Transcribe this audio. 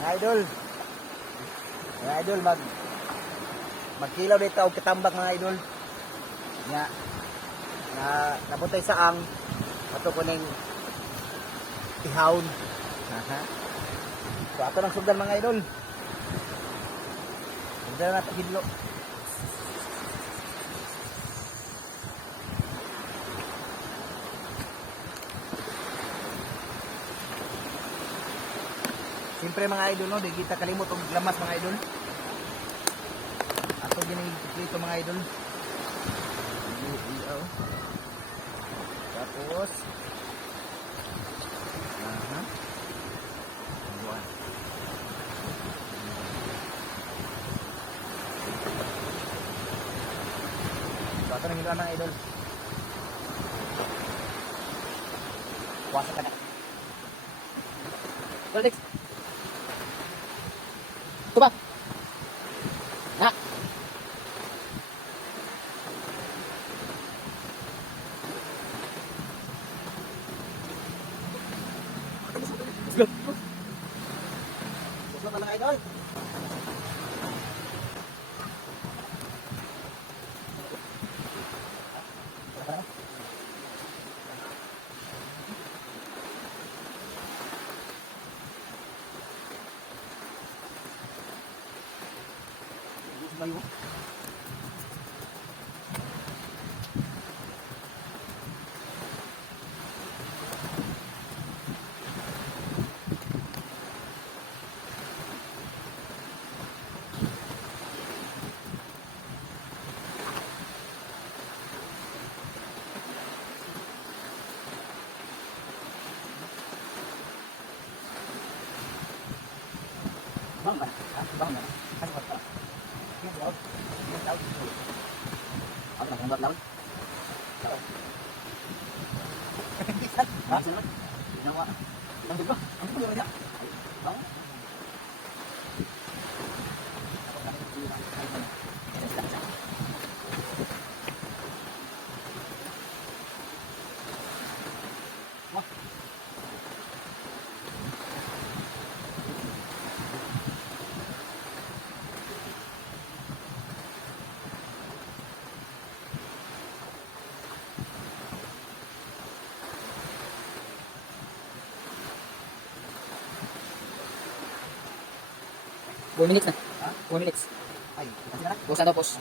Mga idol. Mga idol, magkilaw dito og katambak mga idol. Nya nabuntay sa ang ato kuning ihawon. So ato nang sugdan mga idol. Sugdan natin hidlo. Siyempre mga idol, no, di kita kalimot og lamas mga idol. Ato ginigito mga idol. Tapos buwan. So ato nang hiluan mga idol. Wasa ka na. Goldex. Tuba. Na. Let's go. Let's go mga idol. Bayo. Bang ba? Bang ba? Kasi pa. Yung laut. Yung laut. Ako na kung laut. Laut. Ha? Sino? Ginawa. Ang diba? Ang diba niya? Bang? Four minutes na. Ha? 4 minutes. Ay, kasi na. Bukas na daw, boss.